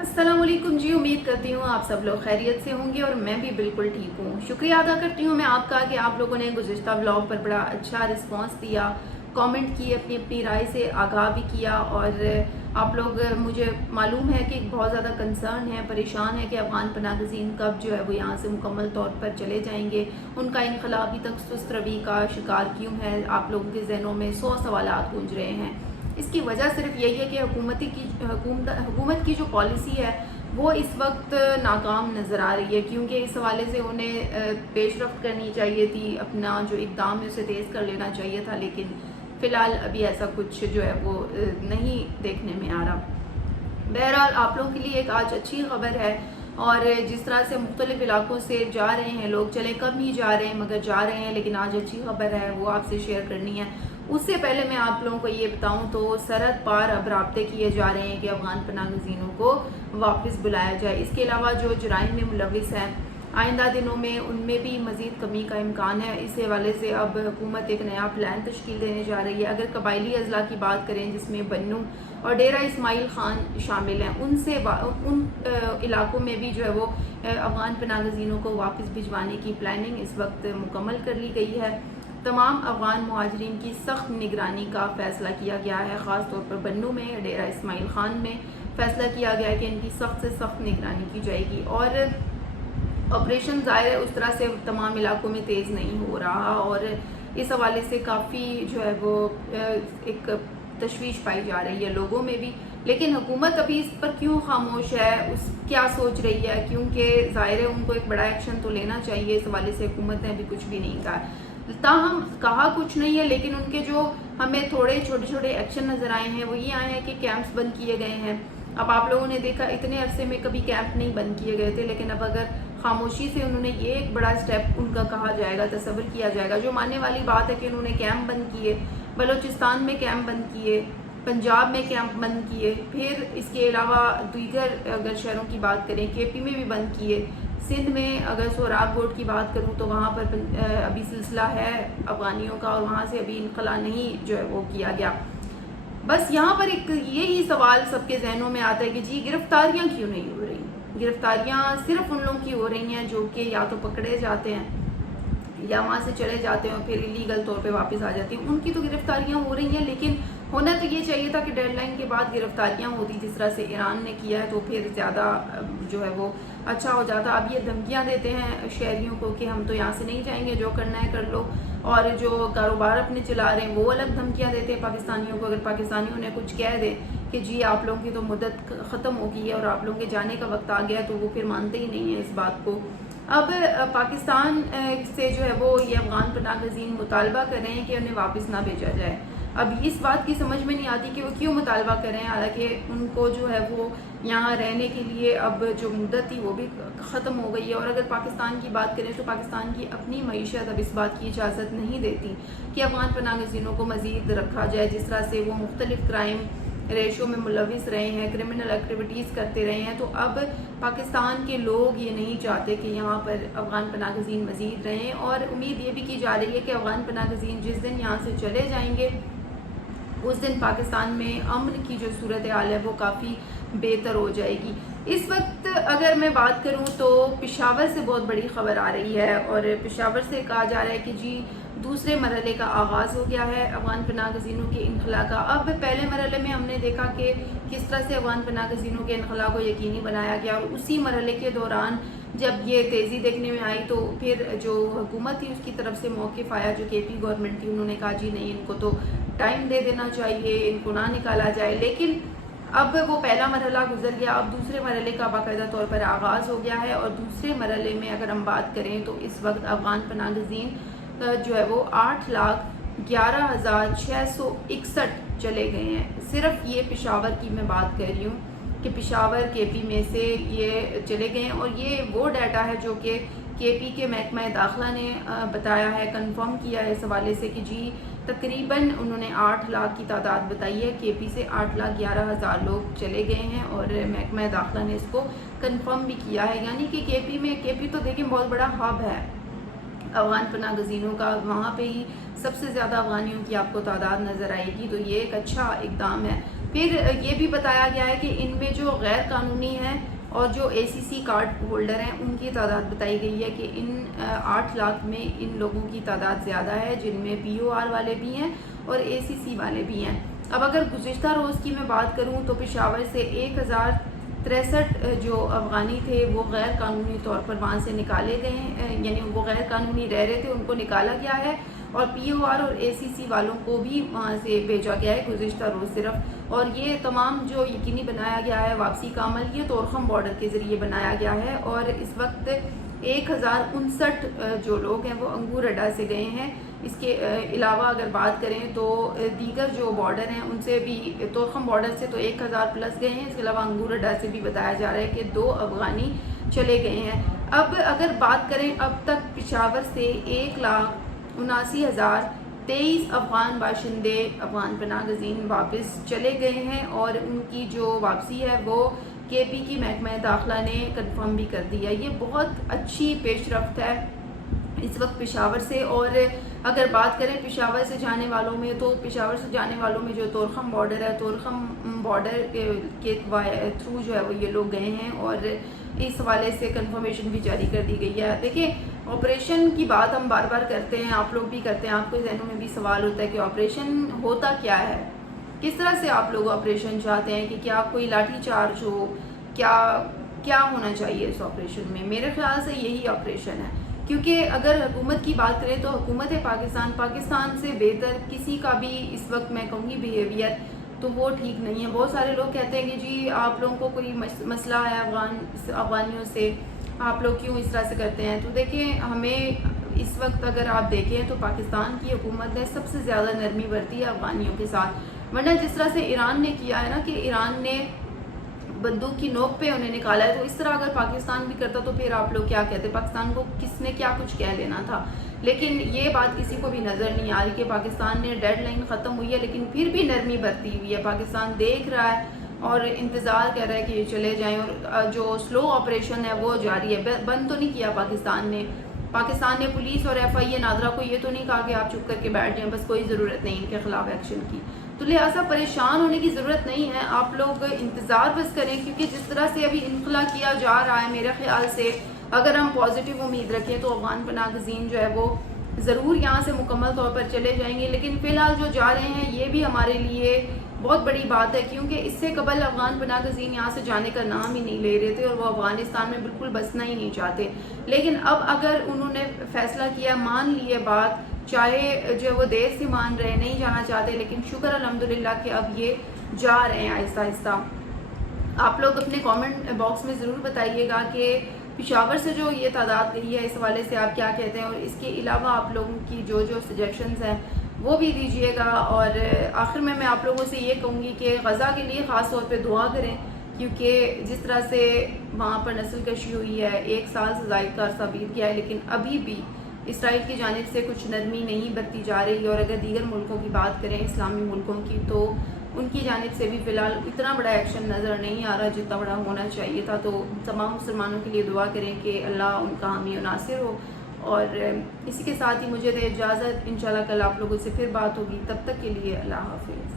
अस्सलाम वालेकुम जी। उम्मीद करती हूँ आप सब लोग खैरियत से होंगे और मैं भी बिल्कुल ठीक हूँ। शुक्रिया अदा करती हूँ मैं आपका कि आप लोगों ने गुज़िश्ता व्लॉग पर बड़ा अच्छा रिस्पांस दिया, कमेंट किए, अपनी अपनी राय से आगाह भी किया। और आप लोग, मुझे मालूम है कि बहुत ज़्यादा कंसर्न है, परेशान है कि अफ़गान पनागज़ीन कब जो है वो यहाँ से मुकम्मल तौर पर चले जाएंगे, उनका इनखला अभी तक सुस्त रवि का शिकार क्यों है। आप लोगों के जहनों में 100 सवालात गूंज रहे हैं। इसकी वजह सिर्फ यही है कि हुकूमत की जो पॉलिसी है वो इस वक्त नाकाम नज़र आ रही है, क्योंकि इस हवाले से उन्हें पेशरफ्त करनी चाहिए थी, अपना जो इक़दाम है उसे तेज़ कर लेना चाहिए था, लेकिन फ़िलहाल अभी ऐसा कुछ जो है वो नहीं देखने में आ रहा। बहरहाल आप लोगों के लिए एक आज अच्छी खबर है, और जिस तरह से मुख्तलिफ इलाकों से जा रहे हैं लोग, चले कम ही जा रहे हैं मगर जा रहे हैं, लेकिन आज अच्छी खबर है वो आपसे शेयर करनी है। उससे पहले मैं आप लोगों को ये बताऊं तो सरहद पार अब राब्ते किए जा रहे हैं कि अफ़गान पनागज़ीनों को वापस बुलाया जाए। इसके अलावा जो जराइम में मुलविस हैं आइंदा दिनों में उनमें भी मज़ीद कमी का इम्कान है। इस हवाले से अब हुकूमत एक नया प्लान तश्कील देने जा रही है। अगर कबायली अजला की बात करें जिसमें बन्नू और डेरा इस्माइल खान शामिल हैं, उनसे उन इलाकों में भी जो है वो अफ़गान पनागज़ीनों को वापस भिजवाने की प्लानिंग इस वक्त मुकम्मल कर ली गई है। तमाम अफ़गान मुहाजिरीन की सख्त निगरानी का फ़ैसला किया गया है, ख़ास तौर पर बन्नू में, डेरा इस्माइल खान में फ़ैसला किया गया है कि इनकी सख्त से सख्त निगरानी की जाएगी। और ऑपरेशन ज़ाहिर है उस तरह से तमाम इलाकों में तेज़ नहीं हो रहा, और इस हवाले से काफ़ी जो है वो एक तशवीश पाई जा रही है लोगों में भी। लेकिन हुकूमत अभी इस पर क्यों खामोश है, उस क्या सोच रही है, क्योंकि ज़ाहिर है उनको एक बड़ा एक्शन तो लेना चाहिए। इस हवाले से हुकूमत ने अभी कुछ भी नहीं कहा, ताहम कहा कुछ नहीं है, लेकिन उनके जो हमें थोड़े छोटे छोटे एक्शन नज़र आए हैं वो ये आए हैं कि कैंप्स बंद किए गए हैं। अब आप लोगों ने देखा इतने अरसे में कभी कैंप नहीं बंद किए गए थे, लेकिन अब अगर खामोशी से उन्होंने ये एक बड़ा स्टेप उनका कहा जाएगा, तस्वर किया जाएगा, जो मानने वाली बात है कि उन्होंने कैंप बंद किए, बलूचिस्तान में कैंप बंद किए, पंजाब में कैंप बंद किए, फिर इसके अलावा दीगर अगर शहरों की बात करें केपी में भी बंद किए, सिंध में अगर सोहराब बोर्ड की बात करूं तो वहाँ पर अभी सिलसिला है अफगानियों का, और वहाँ से अभी इनखला नहीं जो है वो किया गया। बस यहाँ पर एक यही सवाल सबके जहनों में आता है कि जी गिरफ्तारियाँ क्यों नहीं हो रही। गिरफ्तारियाँ सिर्फ उन लोगों की हो रही हैं जो कि या तो पकड़े जाते हैं या वहाँ से चले जाते हैं और फिर इलीगल तौर पे वापस आ जाती हैं, उनकी तो गिरफ्तारियाँ हो रही हैं। लेकिन होना तो ये चाहिए था कि डेडलाइन के बाद गिरफ्तारियाँ होती, जिस तरह से ईरान ने किया है, तो फिर ज़्यादा जो है वो अच्छा हो जाता। अब ये धमकियाँ देते हैं शहरियों को कि हम तो यहाँ से नहीं जाएंगे, जो करना है कर लो, और जो कारोबार अपने चला रहे हैं वो अलग धमकियाँ देते हैं पाकिस्तानियों को। अगर पाकिस्तानियों ने कुछ कह दे कि जी आप लोगों की तो मुद्दत ख़त्म हो गई है और आप लोगों के जाने का वक्त आ गया, तो वो फिर मानते ही नहीं है इस बात को। अब पाकिस्तान से जो है वो ये अफ़गान पनागज़ीन मुतालबा कर रहे हैं कि उन्हें वापस ना भेजा जाए। अब इस बात की समझ में नहीं आती कि वो क्यों मुतालबा कर रहे हैं, हालांकि उनको जो है वो यहाँ रहने के लिए अब जो मुद्दत थी वो भी ख़त्म हो गई है। और अगर पाकिस्तान की बात करें तो पाकिस्तान की अपनी मईशत अब इस बात की इजाज़त नहीं देती कि अफ़गान पनागज़ीनों को मज़ीद रखा जाए। जिस तरह से वो मुख्तलिफ़ क्राइम रेशो में मुलविस रहे हैं, क्रिमिनल एक्टिविटीज़ करते रहे हैं, तो अब पाकिस्तान के लोग ये नहीं चाहते कि यहाँ पर अफ़गान पनागज़ीन मज़ीद रहें। और उम्मीद ये भी की जा रही है कि अफ़गान पनागज़ीन जिस दिन यहाँ से चले जाएंगे उस दिन पाकिस्तान में अमन की जो सूरत हाल है वो काफ़ी बेहतर हो जाएगी। इस वक्त अगर मैं बात करूं तो पेशावर से बहुत बड़ी खबर आ रही है, और पेशावर से कहा जा रहा है कि जी दूसरे मरहले का आगाज़ हो गया है अफ़गान पनागज़ीनों के इनखला का। अब पहले मरहले में हमने देखा कि किस तरह से अफ़गान पनागज़ीनों के इनखला को यकीनी बनाया गया, और उसी मरहले के दौरान जब ये तेज़ी देखने में आई तो फिर जो हुकूमत थी उसकी तरफ से मौक़िफ़ आया, जो केपी गवर्नमेंट थी, उन्होंने कहा जी नहीं, इनको तो टाइम दे देना चाहिए, इनको ना निकाला जाए। लेकिन अब वो पहला मरहला गुजर गया, अब दूसरे मरहले का बाकायदा तौर पर आगाज़ हो गया है। और दूसरे मरहले में अगर हम बात करें तो इस वक्त अफ़गान पनागज़ीन जो है वो 8,11,661 चले गए हैं। सिर्फ ये पेशावर की मैं बात कर रही हूँ कि पेशावर केपी में से ये चले गए हैं, और ये वो डाटा है जो कि केपी के महकमा दाखिला ने बताया है, कंफर्म किया है इस हवाले से कि जी तकरीबन उन्होंने 8 लाख की तादाद बताई है। केपी से 8,11,000 लोग चले गए हैं, और महकमा दाखिला ने इसको कंफर्म भी किया है। यानी कि केपी तो देखिए बहुत बड़ा हब है अफ़गान पनागज़ीनों का, वहाँ पे ही सबसे ज़्यादा अफ़गानियों की आपको तादाद नज़र आएगी, तो ये एक अच्छा इक़दाम है। پھر یہ بھی بتایا گیا ہے کہ ان میں جو غیر قانونی ہیں اور جو ACC کارڈ ہولڈر ہیں ان کی تعداد بتائی گئی ہے کہ ان 8 لاکھ میں ان لوگوں کی تعداد زیادہ ہے، جن میں POR والے بھی ہیں اور ACC والے بھی ہیں۔ اب اگر گزشتہ روز کی میں بات کروں تو پشاور سے 1063 جو افغانی تھے وہ غیر قانونی طور پر وہاں سے نکالے گئے ہیں، یعنی وہ غیر قانونی رہ رہے تھے، ان کو نکالا گیا ہے، اور POR اور ACC والوں کو بھی وہاں سے بھیجا گیا ہے گزشتہ روز صرف۔ اور یہ تمام جو یقینی بنایا گیا ہے واپسی کا عمل، یہ طورخم بارڈر کے ذریعے بنایا گیا ہے، اور اس وقت 1059 جو لوگ ہیں وہ انگور اڈا سے گئے ہیں۔ اس کے علاوہ اگر بات کریں تو دیگر جو بارڈر ہیں ان سے بھی، طورخم بارڈر سے تو 1000 پلس گئے ہیں، اس کے علاوہ انگور اڈا سے بھی بتایا جا رہا ہے کہ 2 افغانی چلے گئے ہیں۔ اب اگر بات کریں اب تک پشاور سے 1,79,023 افغان باشندے، افغان پناہ گزین واپس چلے گئے ہیں، اور ان کی جو واپسی ہے وہ KP کی محکمہ داخلہ نے کنفرم بھی کر دیا۔ یہ بہت اچھی پیش رفت ہے اس وقت پشاور سے۔ اور اگر بات کریں پشاور سے جانے والوں میں تو پشاور سے جانے والوں میں جو طورخم بارڈر ہے، طورخم بارڈر کے تھرو جو ہے وہ یہ لوگ گئے ہیں، اور اس حوالے سے کنفرمیشن بھی جاری کر دی گئی ہے۔ دیکھیں آپریشن کی بات ہم بار بار کرتے ہیں، آپ لوگ بھی کرتے ہیں، آپ کے ذہنوں میں بھی سوال ہوتا ہے کہ آپریشن ہوتا کیا ہے، کس طرح سے آپ لوگ آپریشن چاہتے ہیں، کہ کیا کوئی لاٹھی چارج ہو، کیا ہونا چاہیے اس آپریشن میں؟ میرے خیال سے یہی آپریشن ہے، کیونکہ اگر حکومت کی بات کریں تو حکومت پاکستان سے بہتر کسی کا بھی اس وقت میں کہوں گی بیہیویئر تو وہ ٹھیک نہیں ہے۔ بہت سارے لوگ کہتے ہیں کہ جی آپ لوگوں کو کوئی مسئلہ ہے افغانیوں سے، آپ لوگ کیوں اس طرح سے کرتے ہیں؟ تو دیکھیں ہمیں اس وقت اگر آپ دیکھیں تو پاکستان کی حکومت نے سب سے زیادہ نرمی برتی ہے افغانیوں کے ساتھ، ورنہ جس طرح سے ایران نے کیا ہے نا، کہ ایران نے بندوق کی نوک پہ انہیں نکالا ہے، تو اس طرح اگر پاکستان بھی کرتا تو پھر آپ لوگ کیا کہتے؟ پاکستان کو کس نے کیا کچھ کہہ لینا تھا؟ لیکن یہ بات کسی کو بھی نظر نہیں آ رہی کہ پاکستان نے ڈیڈ لائن ختم ہوئی ہے لیکن پھر بھی نرمی برتی ہوئی ہے۔ پاکستان دیکھ رہا ہے اور انتظار کر رہا ہے کہ یہ چلے جائیں، اور جو سلو آپریشن ہے وہ جاری ہے، بند تو نہیں کیا پاکستان نے پولیس اور FIA نادرا کو یہ تو نہیں کہا کہ آپ چپ کر کے بیٹھ جائیں، بس کوئی ضرورت نہیں ان کے خلاف ایکشن کی۔ تو لہٰذا پریشان ہونے کی ضرورت نہیں ہے، آپ لوگ انتظار بس کریں، کیونکہ جس طرح سے ابھی انخلا کیا جا رہا ہے میرے خیال سے اگر ہم پازیٹیو امید رکھیں تو افغان پناہ گزین جو ہے وہ ضرور یہاں سے مکمل طور پر چلے جائیں گے، لیکن فی الحال جو جا رہے ہیں یہ بھی ہمارے لیے بہت بڑی بات ہے، کیونکہ اس سے قبل افغان پناہ گزین یہاں سے جانے کا نام ہی نہیں لے رہے تھے اور وہ افغانستان میں بالکل بسنا ہی نہیں چاہتے، لیکن اب اگر انہوں نے فیصلہ کیا، مان لی ہے بات، چاہے جو وہ دیر سے مان رہے، نہیں جانا چاہتے، لیکن شکر الحمدللہ کہ اب یہ جا رہے ہیں آہستہ آہستہ۔ آپ لوگ اپنے کامنٹ باکس میں ضرور بتائیے گا کہ پشاور سے جو یہ تعداد گئی ہے اس حوالے سے آپ کیا کہتے ہیں، اور اس کے علاوہ آپ لوگوں کی جو سجیشنز ہیں وہ بھی دیجیے گا۔ اور آخر میں آپ لوگوں سے یہ کہوں گی کہ غزہ کے لیے خاص طور پہ دعا کریں، کیونکہ جس طرح سے وہاں پر نسل کشی ہوئی ہے، 1 سال سے زائد کا عرصہ بیت گیا ہے، لیکن ابھی بھی اسرائیل کی جانب سے کچھ نرمی نہیں برتی جا رہی، اور اگر دیگر ملکوں کی بات کریں اسلامی ملکوں کی تو ان کی جانب سے بھی فی الحال اتنا بڑا ایکشن نظر نہیں آ رہا جتنا بڑا ہونا چاہیے تھا۔ تو تمام مسلمانوں کے لیے دعا کریں کہ اللہ ان کا حامی و ناصر ہو، اور اسی کے ساتھ ہی مجھے دے اجازت، انشاءاللہ کل آپ لوگوں سے پھر بات ہوگی، تب تک کے لیے اللہ حافظ۔